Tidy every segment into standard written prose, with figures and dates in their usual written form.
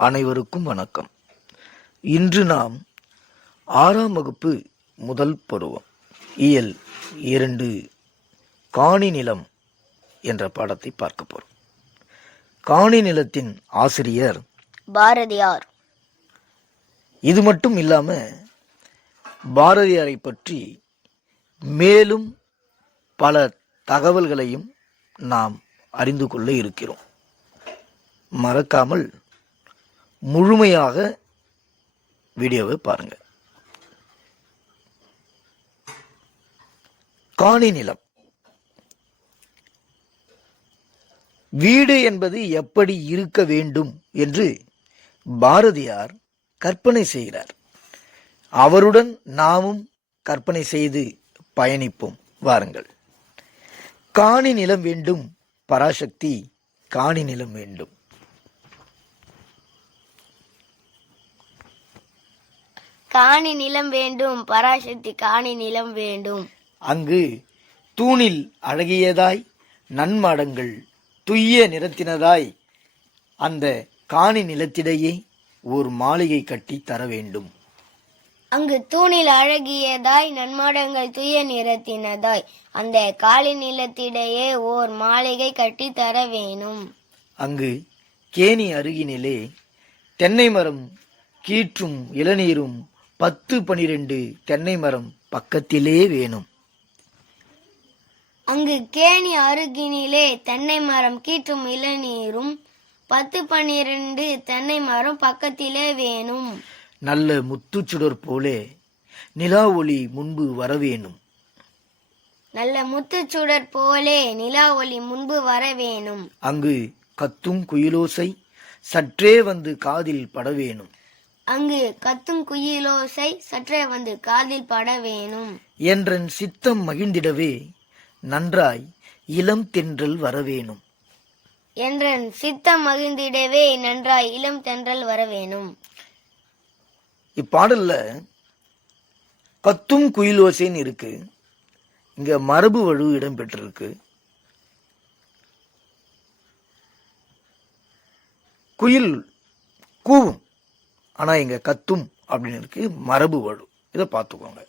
அனைவருக்கும் வணக்கம். இன்று நாம் 6ஆம் வகுப்பு முதல் பருவம் இயல் 2 காணி நிலம் என்ற பாடத்தை பார்க்க போறோம். காணி நிலத்தின் ஆசிரியர் பாரதியார். இது மட்டும் இல்லாம பாரதியாரை பற்றி மேலும் பல தகவல்களையும் நாம் அறிந்து கொள்ள இருக்கிறோம். மறக்காமல் முழுமையாக வீடியோவை பாருங்க. காணி நிலம். வீடு என்பது எப்படி இருக்க வேண்டும் என்று பாரதியார் கற்பனை செய்கிறார். அவருடன் நாமும் கற்பனை செய்து பயணிப்போம் வாருங்கள். காணி நிலம் வேண்டும் பராசக்தி, காணி நிலம் வேண்டும். காணி நிலம் வேண்டும் பராசக்தி, காணி நிலம் வேண்டும். அங்கு தூணில் அழகியதாய் நன்மாடங்கள் துய்ய நிறத்தினதாய் அந்த காணி நிலத்திடையே ஒரு மாளிகை கட்டி தர வேண்டும். அங்கு தூணில் அழகியதாய் நன்மாடங்கள் துய்ய நிறத்தினதாய் அந்த காலி நிலத்திடையே ஓர் மாளிகை கட்டி தர வேணும். அங்கு கேணி அருகினிலே தென்னை மரம் கீற்றும் இளநீரும் 10-12 தென்னை மரம் பக்கத்திலே வேணும். அங்கு கேணி அருகினிலே தென்னை மரம் கீற்றும் இளநீரும் 10-12 தென்னை மரம் பக்கத்திலே வேணும். நல்ல முத்துச்சுடர் போலே நிலா ஒளி முன்பு வரவேணும். நல்ல முத்துச்சுடர் போலே நிலா ஒளி முன்பு வரவேணும். அங்கு கத்தும் குயிலோசை சற்றே வந்து காதில் படவேணும். அங்கு கத்தும் குயிலோசை சற்றே வந்து காதில் பட வேணும். என்றன் சித்தம் மகிழ்ந்திடவே நன்றாய் இளம் தென்றல் வரவேணும். என்றன் சித்தம் மகிழ்ந்திடவே நன்றாய் இளம் தென்றல் வரவேணும். இப்பாடல்ல கத்தும் குயிலோசைன்னு இருக்கு. இங்க மரபு வழு இடம்பெற்றிருக்கு. குயில் கூவும், ஆனா இங்க கத்தும் அப்படின்னு இருக்கு. மரபு வழு, இதை பார்த்துக்கோங்க.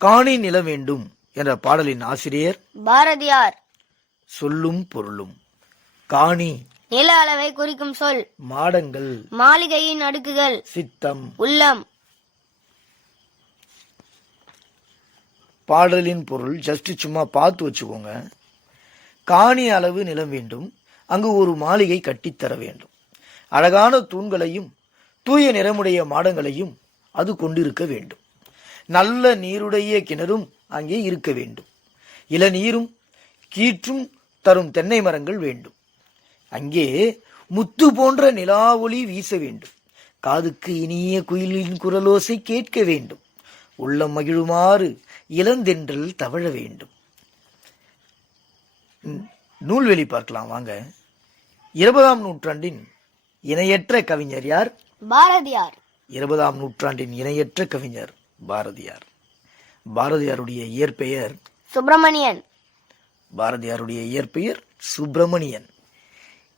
காணி நிலம் வேண்டும் என்ற பாடலின் ஆசிரியர் பாரதியார். சொல்லும் பொருளும். காணி நில அளவை குறிக்கும் சொல். மாடங்கள் மாளிகையின் அடுக்குகள். சித்தம் உள்ளம். பாடலின் பொருள் ஜஸ்ட் சும்மா பார்த்து வச்சுக்கோங்க. காணி அளவு நிலம் வேண்டும், அங்கு ஒரு மாளிகை கட்டித்தர வேண்டும். அழகான தூண்களையும் தூய நிறமுடைய மாடங்களையும் அது கொண்டிருக்க வேண்டும். நல்ல நீருடைய கிணறும் அங்கே இருக்க வேண்டும். இளநீரும் கீற்றும் தரும் தென்னை மரங்கள் வேண்டும். அங்கே முத்து போன்ற நிலா ஒளி வீச வேண்டும். காதுக்கு இனிய குயிலின் குரலோசை கேட்க வேண்டும். உள்ளம் மகிழுமாறு இளந்தென்றல் தவழ வேண்டும். நூல்வெளி பார்க்கலாம் வாங்க. 20ஆம் நூற்றாண்டின் இணையற்ற கவிஞர் யார்? பாரதியார். 20ஆம் நூற்றாண்டின் இணையற்ற கவிஞர் பாரதியார். பாரதியாருடைய இயற்பெயர் சுப்பிரமணியன். பாரதியாருடைய இயற்பெயர் சுப்பிரமணியன்.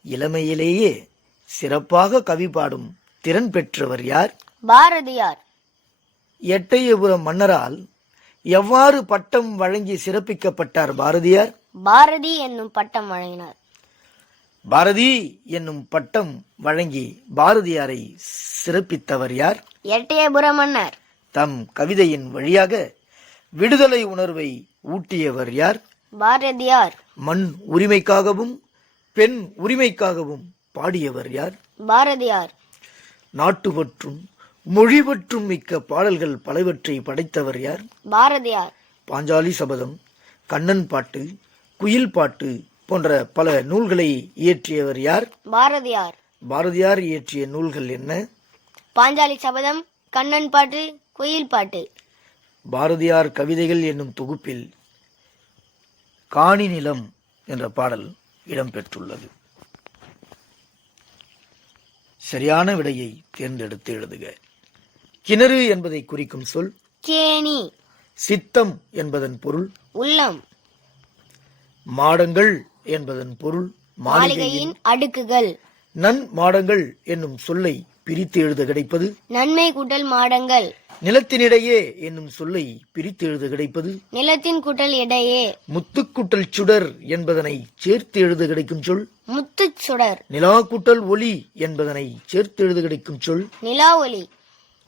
இளமையிலேயே சிறப்பாக கவி பாடும் திறன் பெற்றவர் யார்? பாரதியார். எட்டயபுரம் மன்னரால் எவ்வாறு பட்டம் வழங்கி சிறப்பிக்கப்பட்டார் பாரதியார்? பாரதி என்னும் பட்டம் வழங்கினார். பாரதி என்னும் பட்டம் வழங்கி பாரதியாரை சிறப்பித்தவர் யார்? எட்டயபுர மன்னர். தம் கவிதையின் வழியாக விடுதலை உணர்வை ஊட்டியவர் யார்? பாரதியார். மண் உரிமைக்காகவும் பெண் உரிமைக்காகவும் பாடியவர் யார்? பாரதியார். நாட்டுப்பற்றும் மொழி பற்றும் மிக்க பாடல்கள் பலவற்றை படைத்தவர் யார்? பாரதியார். பாஞ்சாலி சபதம், கண்ணன் பாட்டு, குயில் பாட்டு போன்ற பல நூல்களை இயற்றியவர் யார்? பாரதியார். பாரதியார் இயற்றிய நூல்கள் என்ன? பாஞ்சாலி சபதம், கண்ணன் பாட்டு, குயில் பாட்டு. பாரதியார் கவிதைகள் என்னும் தொகுப்பில் காணி நிலம் என்ற பாடல் இடம்பெற்றுள்ளது. சரியான விடையை தேர்ந்தெடுத்து எழுதுக. கிணறு என்பதை குறிக்கும் சொல் கேணி. சித்தம் என்பதன் பொருள் உள்ளம். மாடங்கள் என்பதன் பொருள் மாளிகையின் அடுக்குகள். நன்மாடங்கள் என்னும் சொல்லை பிரித்து எழுத கிடைப்பது நன்மை கூட்டல் மாடங்கள். நிலத்தினிடையே என்னும் சொல்லை பிரித்து எழுத கிடைப்பது நிலத்தின் கூட்டல் இடையே. முத்துக்குட்டல் சுடர் என்பதனை சேர்த்து எழுத கிடைக்கும் சொல் முத்துச் சுடர். நிலா கூட்டல் ஒளி என்பதனை சேர்த்து எழுத கிடைக்கும் சொல் நிலா ஒளி.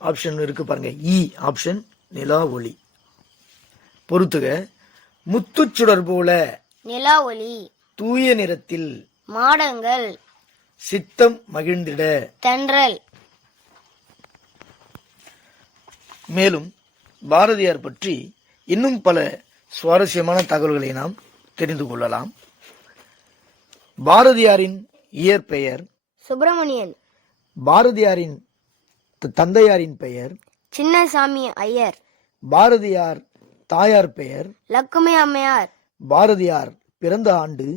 ஆப்ஷன் இருக்கு பாருங்க, இ ஆப்ஷன் நிலா ஒளி. பொறுத்துக. முத்துச்சுடர் போல நிலா ஒளி. தூய நிறத்தில் மாடங்கள். சித்தம் மகிழ்ந்திட. தென்றல். மேலும் பாரதியார் பற்றி இன்னும் பல சுவாரஸ்யமான தகவல்களை நாம் தெரிந்து கொள்ளலாம். பாரதியாரின் இயற்பெயர் சுப்பிரமணியன். பாரதியாரின் தந்தையாரின் பெயர் சின்னசாமி ஐயர். பாரதியார் தாயார் பெயர் லக்குமி அம்மையார். பாரதியார் பிறந்த ஆண்டு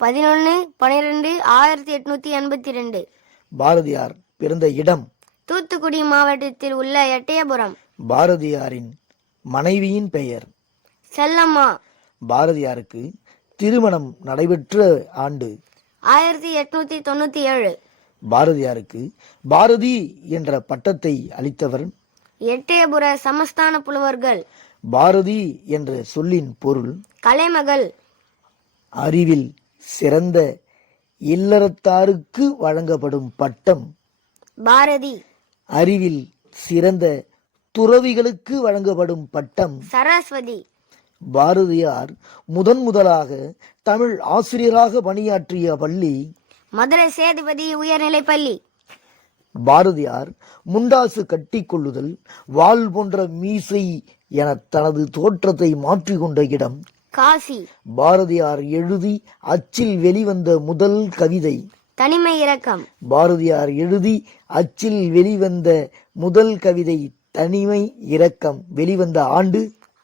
11/12/1882. பாரதியார் பிறந்த இடம் தூத்துக்குடி மாவட்டத்தில் உள்ள எட்டயபுரம். பாரதியாரின் மனைவியின் பெயர் செல்லம்மா. பாரதியாருக்கு திருமணம் நடைபெற்ற ஆண்டு 1897. பாரதியாருக்கு பாரதி என்ற பட்டத்தை அளித்தவர் எட்டயபுர சமஸ்தான புலவர்கள். பாரதி என்ற சொல்லின் பொருள் கலைமகள். அறிவில் சிறந்த இல்லறத்தாருக்கு வழங்கப்படும் பட்டம் பாரதி. அறிவில் சிறந்த துறவிகளுக்கு வழங்கப்படும் பட்டம் சரஸ்வதி. பாரதியார் முதலாக தமிழ் ஆசிரியராக பணியாற்றிய பள்ளி மதுரை சேதுபதி உயர்நிலைப் பள்ளி. பாரதியார் முண்டாசு கட்டிக்கொள்ளுதல், வாள் போன்ற மீசை என தனது தோற்றத்தை மாற்றிக்கொண்ட இடம் காசி. பாரதியார் எழுதி அச்சில் வெளிவந்த முதல் கவிதை தனிமை இரக்கம். பாரதியார் எழுதி அச்சில் வெளிவந்த முதல் கவிதை தனிமை இரக்கம் வெளிவந்த ஆண்டு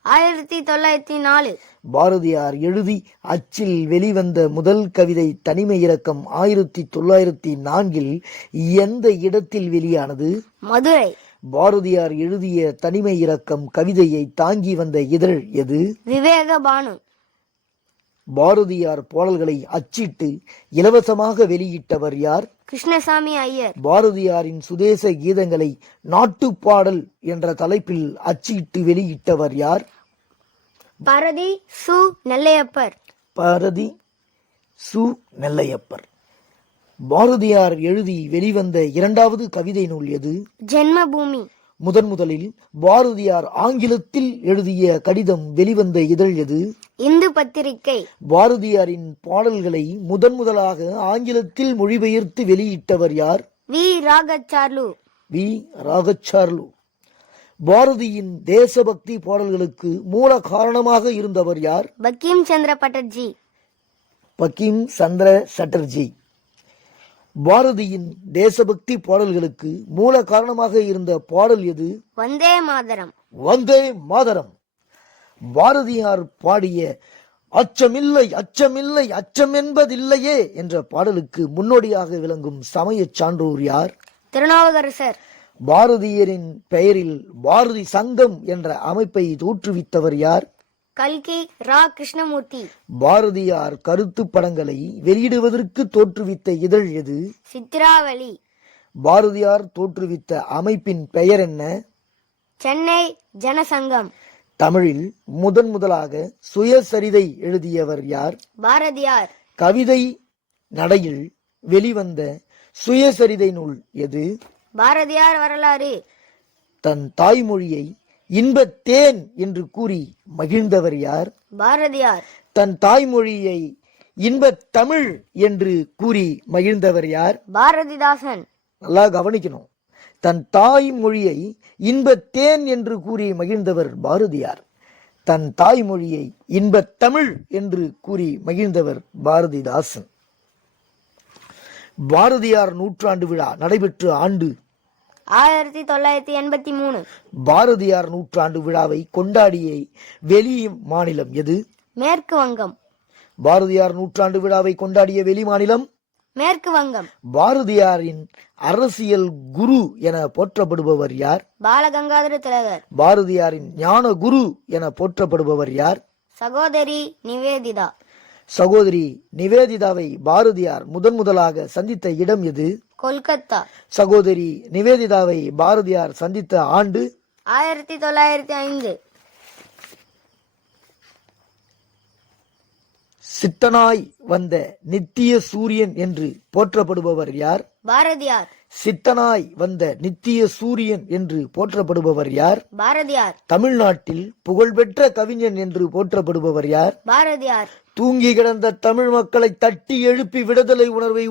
1904. பாரதியார் எழுதி அச்சில் வெளிவந்த முதல் கவிதை தனிமை இரக்கம் 1904 எந்த இடத்தில் வெளியானது? மதுரை. பாரதியார் எழுதிய தனிமை இரக்கம் கவிதையை தாங்கி வந்த இதழ் எது? விவேக பானு. பாரதியார் பாடல்களை அச்சிட்டு இலவசமாக வெளியிட்டவர் யார்? கிருஷ்ணசாமி ஐயர். பாரதியாரின் சுதேச கீதங்களை நாட்டுப்பாடல் என்ற தலைப்பில் அச்சிட்டு வெளியிட்டவர் யார்? பாரதி சு நெல்லையப்பர். பாரதி சு நெல்லையப்பர். பாரதியார் எழுதி வெளிவந்த இரண்டாவது கவிதை நூல் எது? ஜென்மபூமி. முதலில் பாரதியார் ஆங்கிலத்தில் எழுதிய கடிதம் வெளிவந்த இதழ் எது? இந்து பத்திரிகை. பாரதியாரின் பாடல்களை முதலாக ஆங்கிலத்தில் மொழிபெயர்த்து வெளியிட்டவர் யார்? வி ராகச்சார்லு. வி ராகச்சார்லு. பாரதியின் தேசபக்தி பாடல்களுக்கு மூல காரணமாக இருந்தவர் யார்? பங்கிம் சந்திர பட்டர்ஜி. பங்கிம் சந்திர சட்டர்ஜி. பாரதியின் தேசபக்தி பாடல்களுக்கு மூல காரணமாக இருந்த பாடல் எது? வந்தே மாதரம். வந்தே மாதரம். பாரதியார் பாடிய அச்சமில்லை அச்சமில்லை அச்சம் என்பதில்லையே என்ற பாடலுக்கு முன்னோடியாக விளங்கும் சமய சான்றோர் யார்? திருநாவுக்கரசர். பாரதியரின் பெயரில் பாரதி சங்கம் என்ற அமைப்பை தோற்றுவித்தவர் யார்? கல்கி ரா கிருஷ்ணமூர்த்தி. பாரதியார் கருத்து படங்களை வெளியிடுவதற்கு தோற்றுவித்த இதழ் எது? சித்ராவளி. பாரதியார் தோற்றுவித்த அமைப்பின் பெயர் என்ன? சென்னை ஜனசங்கம். தமிழில் முதலாக சுயசரிதை எழுதியவர் யார்? பாரதியார். கவிதை நடையில் வெளிவந்த சுயசரிதை நூல் எது? பாரதியார் வரலாறு. தன் தாய்மொழியை இன்பத்தேன் என்று கூறி மகிழ்ந்தவர் யார்? பாரதியார். தன் தாய்மொழியை இன்பத் தமிழ் என்று கூறி மகிழ்ந்தவர் யார்? பாரதிதாசன். நல்லா கவனிக்கணும். தன் தாய்மொழியை இன்பத்தேன் என்று கூறி மகிழ்ந்தவர் பாரதியார். தன் தாய்மொழியை இன்பத் தமிழ் என்று கூறி மகிழ்ந்தவர் பாரதிதாசன். பாரதியார் நூற்றாண்டு விழா நடைபெற்ற ஆண்டு 1983. பாரதியார் நூற்றாண்டு விழாவை கொண்டாடிய வெளி மாநிலம் எது? மேற்கு வங்கம். பாரதியார் நூற்றாண்டு விழாவை கொண்டாடிய வெளி மாநிலம் மேற்கு வங்கம். பாரதியாரின் அரசியல் குரு என போற்றப்படுபவர் யார்? பாலகங்காதர திலகர். பாரதியாரின் ஞான குரு என போற்றப்படுபவர் யார்? சகோதரி நிவேதிதா. சகோதரி நிவேதிதாவை பாரதியார் முதலாக சந்தித்த இடம் எது? கொல்கத்தா. சகோதரி நிவேதிதாவை பாரதியார் சந்தித்த ஆண்டு? 1905. சித்தனாய் வந்த நித்திய சூரியன் என்று போற்றப்படுபவர் யார்? பாரதியார். சித்தனாய் வந்த நித்திய சூரியன் என்று போற்றப்படுபவர் யார்? பாரதியார். தமிழ்நாட்டில் புகழ்பெற்ற கவிஞன் என்று போற்றப்படுபவர் யார்? பாரதியார். தூங்கி கிடந்த தமிழ் மக்களை தட்டி எழுப்பி விடுதலை உணர்வை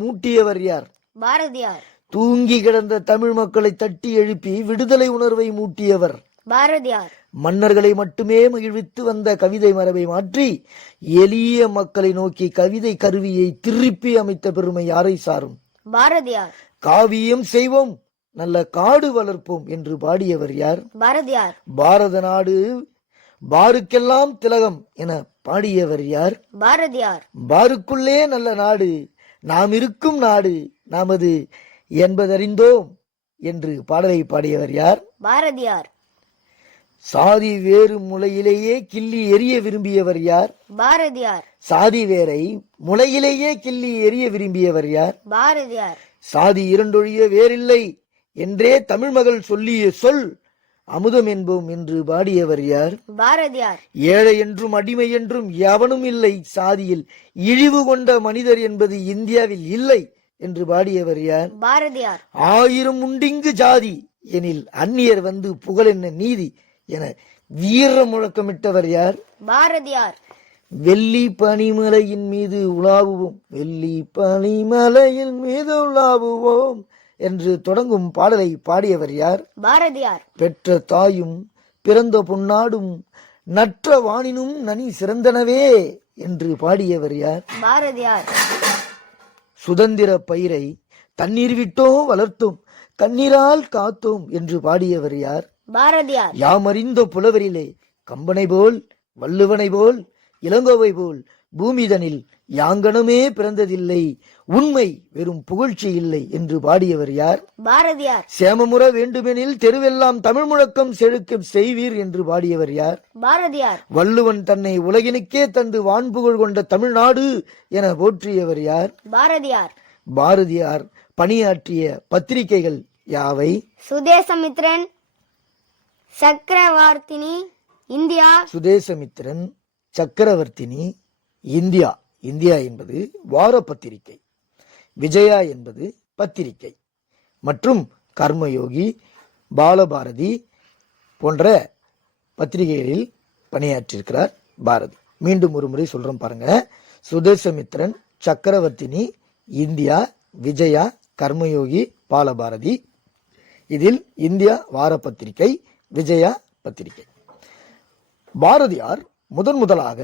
மூட்டியவர் யார்? பாரதியார். தூங்கி கிடந்த தமிழ் மக்களை தட்டி எழுப்பி விடுதலை உணர்வை மூட்டியவர் பாரதியார். மன்னர்களை மட்டுமே மகிழ்வித்து வந்த கவிதை மரபை மாற்றி எளிய மக்களை நோக்கி கவிதை கருவியை திருப்பி அமைத்த பெருமை யாரை சாரும்? பாரதியார். காவியம் செய்வோம், நல்ல காடு வளர்ப்போம் என்று பாடியவர் யார்? பாரதியார். பாரத நாடு பாருக்கெல்லாம் திலகம் என பாடியவர் யார்? பாரதியார். பாருக்குள்ளே நல்ல நாடு, நாம் இருக்கும் நாடு நமது என்பதறிந்தோம் என்று பாடலை பாடியவர் யார்? பாரதியார். சாதி வேறு முளையிலேயே கிள்ளி எரிய விரும்பியவர் யார்? பாரதியார். சாதி வேரை முளையிலேயே கிள்ளி எரிய விரும்பியவர் யார்? பாரதியார். சாதி இரண்டொழிய வேறில்லை என்றே தமிழ் மகள் சொல்லிய சொல் அமுதம் என்போம் என்று பாடியவர் யார்? பாரதியார். ஏழை என்றும் அடிமை என்றும் எவனும் இல்லை, சாதியில் இழிவு கொண்ட மனிதர் என்பது இந்தியாவில் இல்லை என்று பாடியவர் யார்? பாரதியார். 1000 உண்டிங்கு ஜாதி எனில் அந்நியர் வந்து புகழென்ன நீதி என வீர முழக்கமிட்டவர் யார்? பாரதியார். வெள்ளி பனிமலையின் மீது உலாவுவோம், வெள்ளி பனிமலையின் மீது உலாவுவோம் என்று தொடங்கும் பாடலை பாடியவர் யார்? பாரதியார். பெற்ற தாயும் பிறந்த பொன்னாடும் நற்ற வானினும் நனி சிறந்தனவே என்று பாடியவர் யார்? பாரதியார். சுதந்திர பயிரை தண்ணீர் விட்டோ வளர்த்தோம், கண்ணீரால் காத்தோம் என்று பாடியவர் யார்? பாரதியார். யாமறிந்த புலவரிலே கம்பனை போல் வள்ளுவனை போல் இளங்கோவை போல் பூமிதனில் யாங்கனமே பிறந்ததில்லை, உண்மை வெறும் புகழ்ச்சி இல்லை என்று பாடியவர் யார்? பாரதியார். சேமமுற வேண்டுமெனில் தெருவெல்லாம் தமிழ் முழக்கம் செழுக்க செய்வீர் என்று பாடியவர் யார்? பாரதியார். வள்ளுவன் தன்னை உலகினுக்கே தந்து வான்புகழ் கொண்ட தமிழ்நாடு என போற்றியவர் யார்? பாரதியார். பாரதியார் பணியாற்றிய பத்திரிகைகள் யாவை? Swadesamitran, Chakravarthini, India. Swadesamitran, Chakravarthini, India. India என்பது வார பத்திரிகை, விஜயா என்பது பத்திரிகை மற்றும் கர்மயோகி, பாலபாரதி போன்ற பத்திரிகைகளில் பணியாற்றியிருக்கிறார் பாரதி. மீண்டும் ஒரு முறை சொல்றோம் பாருங்க. சுதேசமித்திரன், சக்கரவர்த்தினி, இந்தியா, விஜயா, கர்மயோகி, பாலபாரதி. இதில் இந்தியா வார பத்திரிகை, விஜயா பத்திரிகை. பாரதியார் முதலாக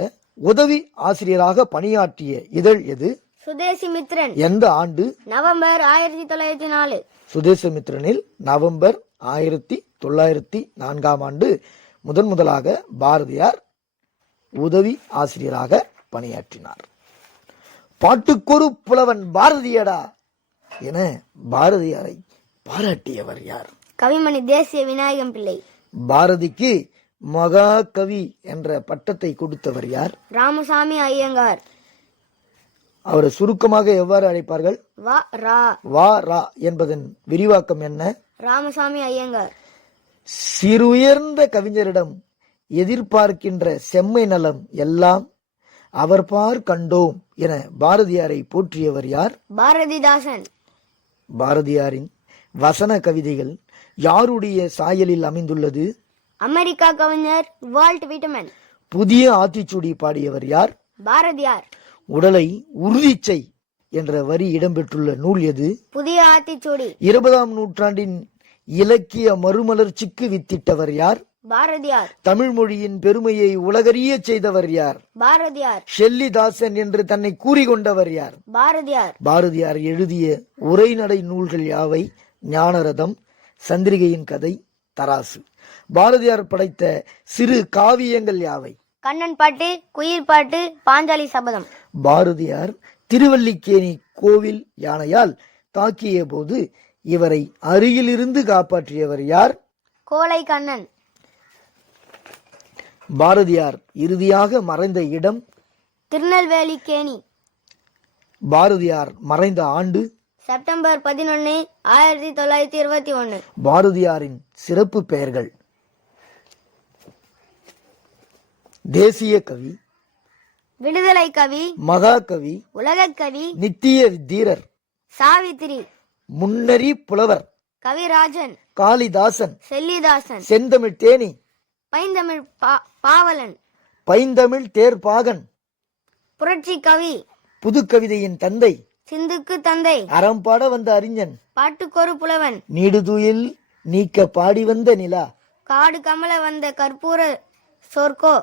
உதவி ஆசிரியராக பணியாற்றிய இதழ் எது? சுதேசிமித்ரன். எந்த ஆண்டு? நவம்பர் 1904. சுதேசமித்ரனில் நவம்பர் 1904 ஆண்டு முதலாக பாரதியார் உதவி ஆசிரியராக பணியாற்றினார். பாட்டுக்கொரு புலவன் பாரதியடா என பாரதியாரை பாராட்டியவர் யார்? கவிமணி தேசிய விநாயகம் பிள்ளை. பாரதிக்கு மகா கவி என்ற பட்டத்தை கொடுத்தவர் யார்? ராமசாமி ஐயங்கார். அவரை சுருக்கமாக எவ்வாறு அழைப்பார்கள்? வா ரா. வா ரா என்பதன் விரிவாக்கம் என்ன? ராமசாமி ஐயங்கார். சிறுயர்ந்த கவிஞரிடம் எதிர்பார்க்கின்ற செம்மை நலம் எல்லாம் அவர் பார் கண்டோம் என பாரதியாரை போற்றியவர் யார்? பாரதிதாசன். பாரதியாரின் வசன கவிதைகள் யாருடைய சாயலில் அமைந்துள்ளது? அமெரிக்கா கவிஞர் வால்ட் விட்மன். புதிய ஆத்திச்சூடி பாடியவர் யார்? பாரதியார். உடலை உறுதி செய் என்ற வரி இடம்பெற்றுள்ள நூல் எது? புதிய ஆத்திச்சூடி. 20ஆம் நூற்றாண்டின் இலக்கிய மறுமலர்ச்சிக்கு வித்திட்டவர் யார்? பாரதியார். தமிழ் மொழியின் பெருமையை உலகறிய செய்தவர் யார்? பாரதியார். ஷெல்லிதாசன் என்று தன்னை கூறிக்கொண்டவர் யார்? பாரதியார். பாரதியார் எழுதிய உரைநடை நூல்கள் யாவை? ஞானரதம், சந்திரிகையின் கதை, தராசு. பாரதியார் படைத்த சிறு காவியங்கள் யாவை? கண்ணன் பாட்டு, குயில் பாட்டு, பாஞ்சாலி சபதம். பாரதியார் திருவல்லிக்கேணி கோவில் யானையால் தாக்கிய போது இவரை அருகிலிருந்து காப்பாற்றியவர் யார்? கோலை கண்ணன். பாரதியார் இறுதியாக மறைந்த இடம் திருநெல்வேலி கேணி. பாரதியார் மறைந்த ஆண்டு செப்டம்பர் 11, 1921. பாரதியாரின் சிறப்பு பெயர்கள்: தேசிய கவி, விடுதலை கவி, மகாகவி, உலகக் கவி, நித்திய தீரர், சாவித்திரி, முன்னறி புலவர், கவிராஜன், காளிதாசன், செல்லிதாசன், செந்தமிழ் தேனி, பைந்தமிழ் பாவலன், பைந்தமிழ் தேர்ப்பாகன், புரட்சி கவி, புதுக்கவிதையின் தந்தை, சிந்துக்கு தந்தை, அறம்பாட வந்த அறிஞன், பாட்டுக்கொரு புலவன், நீடுதுயில் நீக்க பாடி வந்த நிலா, காடு கமல வந்த கற்பூர சொர்க்கோ,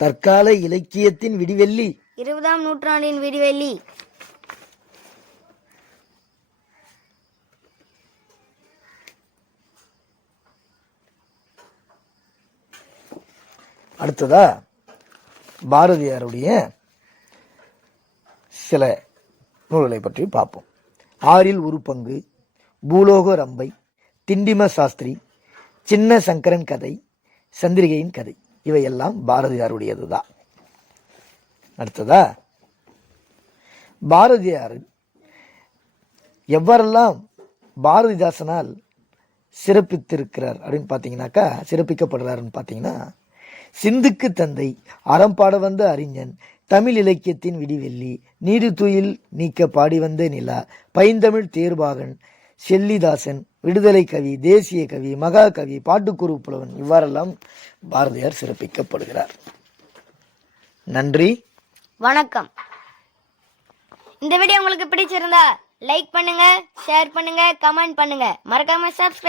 தற்கால இலக்கியத்தின் விடிவெள்ளி, 20ஆம் நூற்றாண்டின் விடிவெள்ளி. அடுத்ததா பாரதியாருடைய சில நூல்களை பற்றி பார்ப்போம். ஆறில் ஒரு பங்கு, பூலோக ரம்பை, திண்டிம சாஸ்திரி, சின்ன சங்கரன் கதை, சந்திரிகையின் கதை, இவையெல்லாம் பாரதியாருடையதுதான். அடுத்ததா பாரதியார் எவ்வாறெல்லாம் பாரதிதாசனால் சிறப்பித்திருக்கிறார் அப்படின்னு பார்த்தீங்கன்னாக்கா, சிறப்பிக்கப்படுறாருன்னு பார்த்தீங்கன்னா, சிந்துக்கு தந்தை, அறம்பாட வந்த அறிஞன், தமிழ் இலக்கியத்தின் விடிவெள்ளி, நீடுதுயில் நீக்க பாடி வந்த நிலா, பைந்தமிழ் தேர்பாகன், செல்லிதாசன், விடுதலை கவி, தேசிய கவி, மகாகவி, பாட்டுக்குரு புலவன், இவ்வாறெல்லாம் பாரதியார் சிறப்பிக்கப்படுகிறார். நன்றி, வணக்கம். இந்த வீடியோ உங்களுக்கு பிடிச்சிருந்தா லைக் பண்ணுங்க, ஷேர் பண்ணுங்க, கமெண்ட் பண்ணுங்க, மறக்காம சப்ஸ்கிரைப்